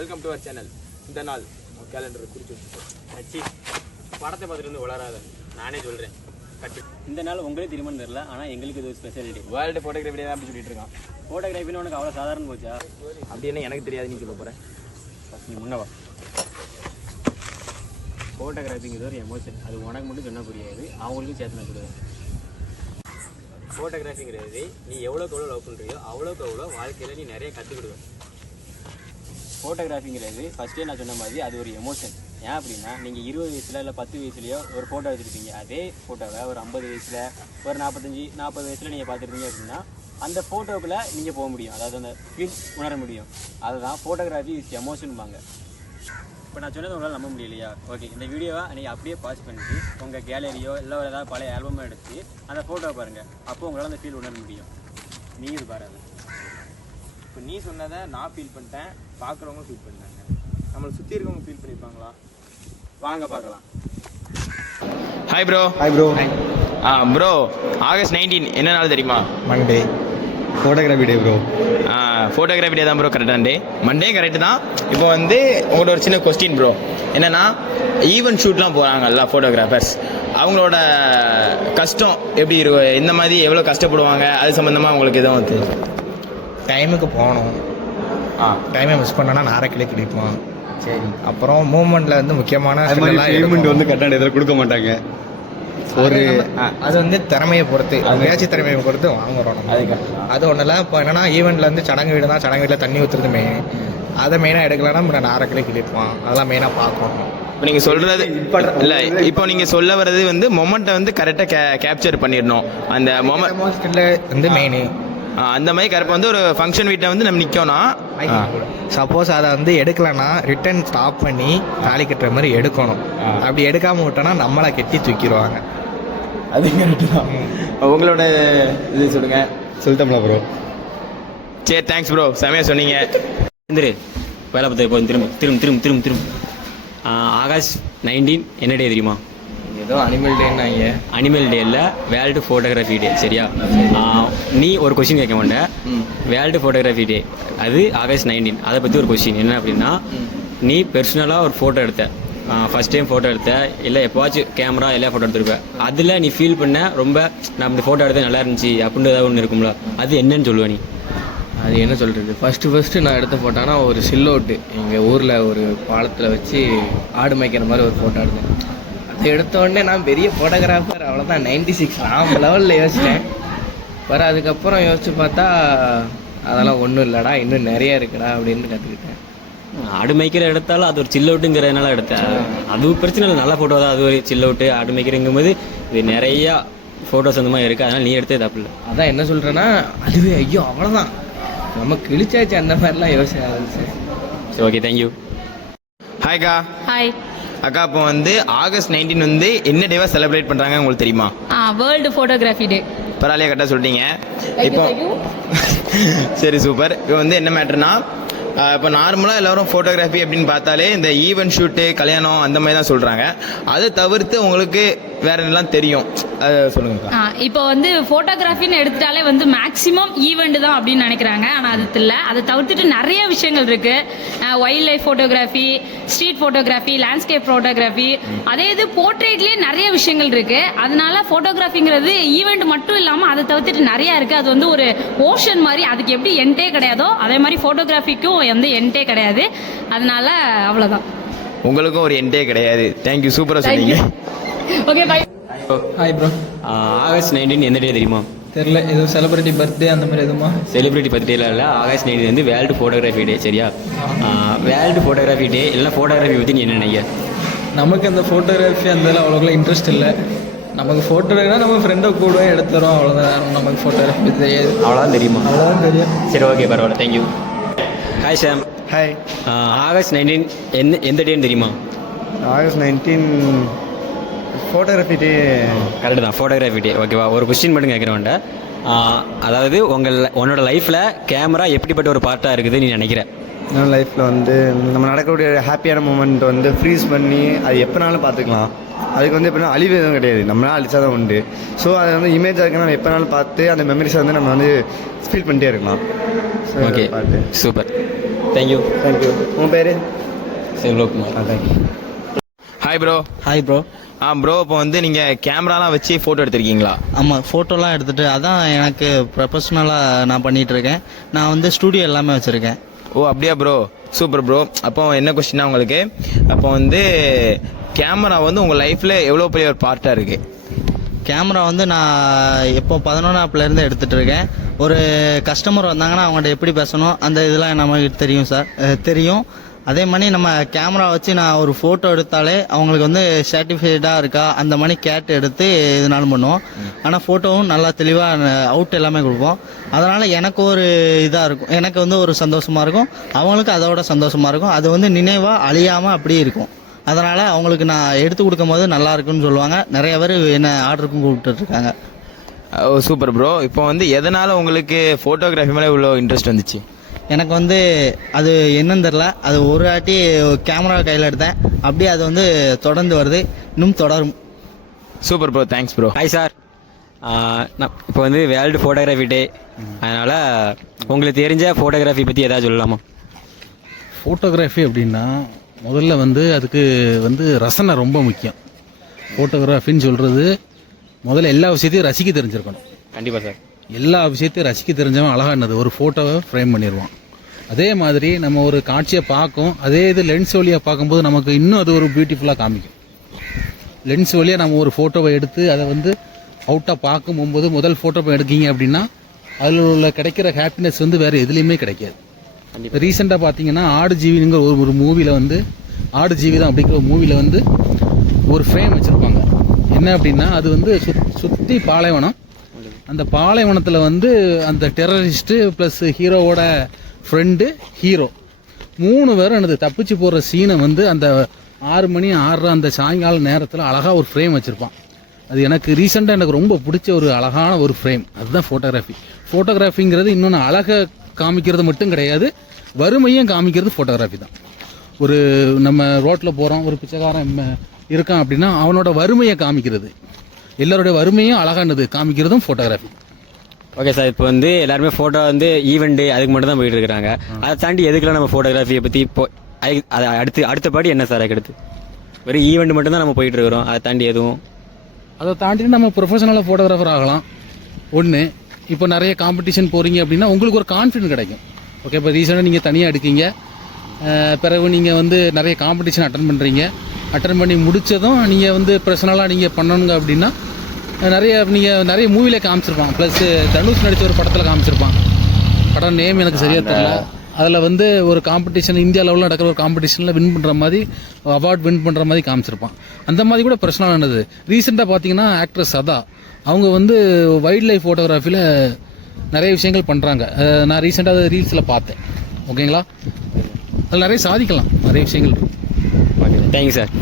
Welcome to our channel. இந்த நாள் கேலண்டரை குறித்து வச்சு படத்தை பார்த்துட்டு வளராத நானே சொல்கிறேன். இந்த நாள் உங்களுக்கு திருமணம் தெரியல, ஆனால் எங்களுக்கு இது ஸ்பெஷாலிட்டி. வேர்ல்டு ஃபோட்டோகிராஃபி தான் அப்படி சொல்லிட்டு இருக்கான். ஃபோட்டோகிராஃபின்னு உனக்கு அவ்வளோ சாதாரண போச்சா? அப்படி என்ன எனக்கு தெரியாது, நீ சொல்ல போகிறேன். நீ முன்னவா. ஃபோட்டோகிராஃபிங்கிறது ஒரு எமோஷன். அது உனக்கு மட்டும் சொன்னால் புரியாது, அவங்களுக்கும் சேர்த்து நான் சொல்லுவேன். ஃபோட்டோகிராஃபிங்கிறது நீ எவ்வளோக்கு எவ்வளோ லவ் பண்ணுறியோ அவ்வளோக்கு எவ்வளோ வாழ்க்கையில் நீ நிறைய கற்றுக்கிடுவேன். ஃபோட்டோகிராஃபிங்கிறது ஃபஸ்ட்டே நான் சொன்ன மாதிரி அது ஒரு எமோஷன். ஏன் அப்படின்னா நீங்கள் 20 வயசில் இல்லை 10 வயசுலையோ ஒரு ஃபோட்டோ எடுத்துருப்பீங்க. அதே ஃபோட்டோவை ஒரு 50 வயசில் ஒரு 45-40 வயசில் நீங்கள் பார்த்துருப்பீங்க அப்படின்னா அந்த ஃபோட்டோக்குள்ளே நீங்கள் போக முடியும், அதாவது அந்த ஃபீல் உணர முடியும். அதுதான் ஃபோட்டோகிராஃபி இஸ் எமோஷன்பாங்க. இப்போ நான் சொன்னது உங்களால் நம்ப முடியலையா? ஓகே, இந்த வீடியோவை நீங்கள் அப்படியே பாஸ் பண்ணிட்டு உங்கள் கேலரியோ இல்லை ஏதாவது பழைய ஆல்பமோ எடுத்து அந்த ஃபோட்டோவை பாருங்கள். அப்போ உங்களால் அந்த ஃபீல் உணர முடியும். நீங்கள் பாருங்கள். இப்போ நீ சொன்னதை நான் ஃபீல் பண்ணிட்டேன், பார்க்குறவங்க ஃபீல் பண்ணிட்டாங்க. நம்மளை சுற்றி இருக்கவங்க ஃபீல் பண்ணியிருப்பாங்களா? வாங்க பார்க்கலாம். Hi bro. Hi bro. Bro, August 19 என்ன நாள் தெரியுமா? மண்டே. ஃபோட்டோகிராஃபி டே ப்ரோ. ஃபோட்டோகிராஃபி டே தான் ப்ரோ, கரெக்டான டே. மண்டே கரெக்டு தான். இப்போ வந்து உங்களோட ஒரு சின்ன கொஸ்டின் ப்ரோ. என்னென்னா ஈவென்ட் ஷூட்லாம் போகிறாங்கல்ல ஃபோட்டோகிராஃபர்ஸ், அவங்களோட கஷ்டம் எப்படி இருக்கும், இந்த மாதிரி எவ்வளோ கஷ்டப்படுவாங்க, அது சம்மந்தமாக உங்களுக்கு எதுவும் தெரியும்? டைமுக்கு போகணும். டைமை மிஸ் பண்ணோன்னா நாரைக்கிளே கிடைப்போம். சரி, அப்புறம் மூமெண்ட்டில் வந்து முக்கியமான பேமெண்ட் வந்து கரெக்டான இதில் கொடுக்க மாட்டாங்க. ஒரு அது வந்து திறமையை பொறுத்து, முயற்சி திறமையை பொறுத்து வாங்குறோம். அது ஒன்றும் இப்போ என்னன்னா ஈவெண்ட்டில் வந்து சடங்கு வீடு தான், சடங்கு வீட்டில் தண்ணி ஊற்றுறது மெயின். அதை மெயினாக எடுக்கலன்னா நம்ம நாரைக்கிளே கிழிப்போம். அதெல்லாம் மெயினாக பார்க்கணும். இப்போ நீங்கள் சொல்கிறது இல்லை, இப்போ நீங்கள் சொல்ல வர்றது வந்து மொமெண்ட்டை வந்து கரெக்டாக கேப்சர் பண்ணிடணும். அந்த மொமெண்ட் வந்து மெயின். அந்த மாதிரி கரெக்டாக வந்து ஒரு ஃபங்க்ஷன் வீட்டை வந்து நம்ம நிற்கோன்னா, சப்போஸ் அதை வந்து எடுக்கலைன்னா ரிட்டன் ஸ்டாப் பண்ணி தாலி கட்டுற மாதிரி எடுக்கணும். அப்படி எடுக்காமல் விட்டோன்னா நம்மளை கெட்டி தூக்கிடுவாங்க. அது கரெக்டு தான். உங்களோட இது சொல்லுங்கள். சொல்லிட்டோம்ல ப்ரோ. சரி, தேங்க்ஸ் ப்ரோ, செமையாக சொன்னீங்க. எந்திரு வேலை பார்த்து போய் திரும்ப ஆகஸ்ட் 19 என்ன டே தெரியுமா? ஏதோ அனிமல் டேன்னாங்க. அனிமல் டே இல்லை, வேர்ல்டு ஃபோட்டோகிராஃபி டே. சரியா? நீ ஒரு கொஸ்டின் கேட்க மாட்டேன். வேர்ல்டு ஃபோட்டோகிராஃபி டே அது ஆகஸ்ட் 19. அதை பற்றி ஒரு கொஸ்டின் என்ன அப்படின்னா, நீ பர்சனலாக ஒரு ஃபோட்டோ எடுத்த, ஃபஸ்ட் டைம் ஃபோட்டோ எடுத்த, இல்லை எப்போவாச்சும் கேமரா எல்லா ஃபோட்டோ எடுத்துருப்பேன், அதில் நீ ஃபீல் பண்ண ரொம்ப நம்ம இந்த ஃபோட்டோ எடுத்தால் நல்லா இருந்துச்சு அப்படின்ற ஏதாவது ஒன்று இருக்கும்ல, அது என்னன்னு சொல்லுவேன் நீ? அது என்ன சொல்கிறது, ஃபஸ்ட்டு நான் எடுத்த ஃபோட்டோனா ஒரு சில்லோட்டு எங்கள் ஊரில் ஒரு பாலத்தில் வச்சு ஆடு மேய்க்கிற மாதிரி ஒரு ஃபோட்டோ எடுத்தேன். அதை எடுத்த உடனே நான் பெரிய ஃபோட்டோகிராஃபர் அவ்வளோதான். 96 நான் லெவலில் யோசித்தேன். வர அதுக்கப்புறம் யோசித்து பார்த்தா அதெல்லாம் ஒன்றும் இல்லைடா, இன்னும் நிறைய இருக்குடா அப்படின்னு கற்றுக்கிட்டேன். ஆடு மேய்க்கிற எடுத்தாலும் அது ஒரு சில்லவுட்டுங்கிறதுனால எடுத்தேன். அது பிரச்சனை இல்லை, நல்ல ஃபோட்டோ தான். அது ஒரு சில்லவுட்டு ஆடு மேய்க்கிறங்கும் போது இது நிறையா ஃபோட்டோஸ் அந்த மாதிரி இருக்குது. அதனால் நீ எடுத்தது தப்பு இல்லை. அதான் என்ன சொல்கிறேன்னா, அதுவே ஐயோ அவ்வளோதான் நம்ம கிழிச்சாச்சு அந்த மாதிரிலாம் யோசிச்சு. சரி, ஓகே, தேங்க்யூ. ஹாய்க்கா. ஹாய் அக்கா, இப்போ வந்து ஆகஸ்ட் 19 வந்து என்ன டேவா செலிப்ரேட் பண்ணுறாங்க உங்களுக்கு தெரியுமா? வேர்ல்டு ஃபோட்டோகிராஃபி டே. பரவாயில்லையா, கரெக்டாக சொல்லிட்டீங்க. இப்போ சரி, சூப்பர். இப்போ வந்து என்ன மேட்டர்னா, இப்போ நார்மலாக எல்லோரும் ஃபோட்டோகிராஃபி அப்படின்னு பார்த்தாலே இந்த ஈவெண்ட் ஷூட்டு, கல்யாணம் அந்த மாதிரி தான் சொல்கிறாங்க. அதை தவிர்த்து உங்களுக்கு வேற என்னெல்லாம் தெரியும், அதை சொல்லுங்க. இப்போ வந்து ஃபோட்டோகிராஃபின்னு எடுத்துட்டாலே வந்து மேக்ஸிமம் ஈவெண்ட் தான் அப்படின்னு நினைக்கிறாங்க. ஆனால் அது இல்லை. அதை தவிர்த்துட்டு நிறைய விஷயங்கள் இருக்குது. Wild life photography, street photography, landscape photography, அதே இது போர்ட்ரேட்லேயே நிறைய விஷயங்கள் இருக்குது. அதனால ஃபோட்டோகிராஃபிங்கிறது ஈவெண்ட் மட்டும் இல்லாமல் அதை தவிர்த்துட்டு நிறையா இருக்குது. அது வந்து ஒரு ஓஷன் மாதிரி, அதுக்கு எப்படி எண்டே கிடையாதோ அதே மாதிரி ஃபோட்டோகிராஃபிக்கும் வந்து எண்டே கிடையாது. அதனால அவ்வளோதான். உங்களுக்கும் ஒரு எண்டே கிடையாது. தேங்க்யூ, சூப்பராக சொன்னீங்க. Okay, bye. Hi bro. August 19 எந்த டே தெரியுமா? தெரில, ஏதோ செலிபிரிட்டி பர்த்டே அந்த மாதிரி எதுவுமா? செலிபிரிட்டி பர்த்டேல இல்லை, ஆகஸ்ட் 19 வந்து வேர்ல்டு ஃபோட்டோகிராஃபி டே. சரியா? வேர்ல்டு ஃபோட்டோகிராஃபி டே இல்லை, ஃபோட்டோகிராஃபி பற்றி நீ என்ன நினைக்கிற? நமக்கு அந்த ஃபோட்டோகிராஃபி அந்தெல்லாம் அவ்வளோக்குலாம் இன்ட்ரெஸ்ட் இல்லை. நமக்கு ஃபோட்டோகிராஃபினா நம்ம ஃப்ரெண்டை கூட எடுத்துறோம், அவ்வளோதான். நமக்கு ஃபோட்டோகிராஃபி தெரியாது. அவ்வளோதான் தெரியுமா? அவ்வளோதான் தெரியும். சரி, ஓகே, பரவாயில்ல, தேங்க்யூ. ஹாய் சாம். ஹாய். ஆகஸ்ட் 19 எந்த டேன்னு தெரியுமா? ஆகஸ்ட் 19 ஃபோட்டோகிராஃபி டே. கரெக்டு தான், ஃபோட்டோகிராஃபி டே. ஓகேவா? ஒரு கொஸ்டின் மட்டும் கேட்குறவன்ட்ட, அதாவது உன்னோட லைஃப்பில் கேமரா எப்படிப்பட்ட ஒரு பார்ட்டாக இருக்குது நீ நினைக்கிற? நம்ம லைஃப்பில் வந்து நம்ம நடக்கக்கூடிய ஹாப்பியான மூமெண்ட் வந்து ஃப்ரீஸ் பண்ணி அது எப்போனாலும் பார்த்துக்கலாம். அதுக்கு வந்து எப்படின்னா அழிவு எதுவும் கிடையாது, நம்மளால் அழிச்சா தான் உண்டு. ஸோ அது வந்து இமேஜாக இருக்குன்னா நம்ம எப்போனாலும் பார்த்து அந்த மெமரிஸை வந்து நம்ம வந்து ஃபீல் பண்ணிட்டே இருக்கலாம். Okay, super. தேங்க்யூ. உங்கள் பேர்? Selvakumar. Thank you. Hi bro. Hi bro. Bro இப்போ வந்து நீங்கள் கேமராலாம் வச்சு ஃபோட்டோ எடுத்திருக்கீங்களா? ஆமாம், ஃபோட்டோலாம் எடுத்துகிட்டு அதான் எனக்கு ப்ரொஃபஷ்னலாக நான் பண்ணிகிட்ருக்கேன். நான் வந்து ஸ்டூடியோ எல்லாமே வச்சுருக்கேன். ஓ அப்படியா ப்ரோ, சூப்பர் ப்ரோ. அப்போ என்ன கொஸ்டின்னா உங்களுக்கு, அப்போ வந்து கேமரா வந்து உங்கள் லைஃப்பில் எவ்வளோ பெரிய ஒரு பார்ட்டாக இருக்குது? கேமரா வந்து நான் இப்போ 11ஆப்லேருந்து எடுத்துகிட்டு இருக்கேன். ஒரு கஸ்டமர் வந்தாங்கன்னா அவங்கள்ட்ட எப்படி பேசணும் அந்த இதெல்லாம் நமக்கு தெரியும் சார், தெரியும். அதே மாதிரி நம்ம கேமரா வச்சு நான் ஒரு ஃபோட்டோ எடுத்தாலே அவங்களுக்கு வந்து சர்டிஃபைடாக இருக்கா அந்த மாதிரி கேட்டு எடுத்து இதனாலும் பண்ணுவோம். ஆனால் ஃபோட்டோவும் நல்லா தெளிவாக அவுட் எல்லாமே கொடுப்போம். அதனால் எனக்கு ஒரு இதாக இருக்கும், எனக்கு வந்து ஒரு சந்தோஷமாக இருக்கும், அவங்களுக்கு அதோட சந்தோஷமாக இருக்கும். அது வந்து நினைவாக அழியாமல் அப்படியே இருக்கும். அதனால் அவங்களுக்கு நான் எடுத்து கொடுக்கும் போது நல்லா இருக்குன்னு சொல்லுவாங்க. நிறைய பேர் என்ன ஆர்டருக்கும் கூப்பிட்டுருக்காங்க. ஓ சூப்பர் ப்ரோ. இப்போ வந்து எதனால் உங்களுக்கு ஃபோட்டோகிராஃபி மேலே இவ்வளோ இன்ட்ரெஸ்ட் வந்துச்சு? எனக்கு வந்து அது என்னன்னு தெரில, அது ஒரு வாட்டி கேமரா கையில் எடுத்தேன், அப்படியே அது வந்து தொடர்ந்து வருது, இன்னும் தொடரும். Super bro, thanks bro. Hi sir. நான் இப்போ வந்து வேர்ல்டு ஃபோட்டோகிராஃபி டே, அதனால் உங்களுக்கு தெரிஞ்ச ஃபோட்டோகிராஃபி பற்றி ஏதாவது சொல்லலாமா? ஃபோட்டோகிராஃபி அப்படின்னா முதல்ல வந்து அதுக்கு வந்து ரசனை ரொம்ப முக்கியம். ஃபோட்டோகிராஃபின்னு சொல்கிறது முதல்ல எல்லா விஷயத்தையும் ரசிக்க தெரிஞ்சிருக்கணும். கண்டிப்பாக சார். எல்லா விஷயத்தையும் ரசிக்க தெரிஞ்சவன் அழகானது ஒரு ஃபோட்டோவை ஃப்ரேம் பண்ணிடுவான். அதே மாதிரி நம்ம ஒரு காட்சியை பார்க்கும், அதே இது லென்ஸ் வழியாக பார்க்கும்போது நமக்கு இன்னும் அது ஒரு பியூட்டிஃபுல்லாக காமிக்கும். லென்ஸ் வழியாக நம்ம ஒரு ஃபோட்டோவை எடுத்து அதை வந்து அவுட்டாக பார்க்கும்போது முதல் ஃபோட்டோவை எடுக்கீங்க அப்படின்னா அதில் உள்ள கிடைக்கிற ஹாப்பினஸ் வந்து வேறு எதுலேயுமே கிடைக்காது. ரீசெண்டாக பார்த்தீங்கன்னா ஆடு ஜீவிங்கிற ஒரு மூவியில் வந்து ஆடு ஜீவிதம் அப்படிங்கிற ஒரு மூவியில் வந்து ஒரு ஃப்ரேம் வச்சுருப்பாங்க. என்ன அப்படின்னா அது வந்து சுற்றி பாலைவனம், அந்த பாலைவனத்தில் வந்து அந்த டெரரிஸ்ட்டு ப்ளஸ் ஹீரோவோட ஃப்ரெண்டு ஹீரோ 3 பேரும் எனது தப்பிச்சு போடுற சீனை வந்து அந்த 6 மணி 6 அந்த சாயங்கால நேரத்தில் அழகாக ஒரு ஃப்ரேம் வச்சுருப்பான். அது எனக்கு ரீசெண்டாக எனக்கு ரொம்ப பிடிச்ச ஒரு அழகான ஒரு ஃப்ரேம். அதுதான் ஃபோட்டோகிராஃபி. ஃபோட்டோகிராஃபிங்கிறது இன்னொன்று அழகை காமிக்கிறது மட்டும் கிடையாது, வறுமையும் காமிக்கிறது ஃபோட்டோகிராஃபி தான். ஒரு நம்ம ரோட்டில் போகிறோம், ஒரு பிச்சைக்காரன் இருக்கான் அப்படின்னா அவனோட வறுமையை காமிக்கிறது, எல்லாருடைய வறுமையும் அழகானது காமிக்கிறதும் ஃபோட்டோகிராஃபி. Okay sir. இப்போ வந்து எல்லாருமே ஃபோட்டோ வந்து ஈவெண்ட்டு அதுக்கு மட்டும் தான் போயிட்டு இருக்கிறாங்க. அதை தாண்டி எதுக்குலாம் நம்ம ஃபோட்டோகிராஃபியை பற்றி இப்போ அது அடுத்தபடி என்ன சார்? அதுக்கடுத்து வெறும் ஈவெண்ட் மட்டும் தான் நம்ம போயிட்டு இருக்கிறோம், அதை தாண்டி எதுவும்? அதை தாண்டி நம்ம ப்ரொஃபஷனலாக ஃபோட்டோகிராஃபர் ஆகலாம். ஒன்று, இப்போ நிறைய காம்படிஷன் போகிறீங்க அப்படின்னா உங்களுக்கு ஒரு கான்ஃபிடென்ட் கிடைக்கும். ஓகே, இப்போ ரீசெண்டாக நீங்கள் தனியாக எடுக்கீங்க, பிறகு நீங்கள் வந்து நிறைய காம்படிஷன் அட்டன் பண்ணுறீங்க, அட்டன் பண்ணி முடித்ததும் நீங்கள் வந்து பர்சனலாக நீங்கள் பண்ணணுங்க அப்படின்னா நீங்கள் நிறைய மூவிலே காமிச்சிருப்பான். ப்ளஸ் தனுஷ் நடித்த ஒரு படத்தில் காமிச்சிருப்பான். படம் நேம் எனக்கு சரியாக தெரியல. அதில் வந்து ஒரு காம்படிஷன் இந்தியா லெவலில் நடக்கிற ஒரு காம்படிஷனில் வின் பண்ணுற மாதிரி, அவார்ட் வின் பண்ணுற மாதிரி காமிச்சிருப்பான். அந்த மாதிரி கூட பர்சனலானது. ரீசெண்டாக பார்த்தீங்கன்னா ஆக்ட்ரஸ் சதா அவங்க வந்து வைல்ட் லைஃப் ஃபோட்டோகிராஃபியில் நிறைய விஷயங்கள் பண்ணுறாங்க. நான் ரீசெண்டாக ரீல்ஸில் பார்த்தேன். ஓகேங்களா, அதில் நிறைய சாதிக்கலாம், நிறைய விஷயங்கள் இருக்குது. Okay, thank you sir.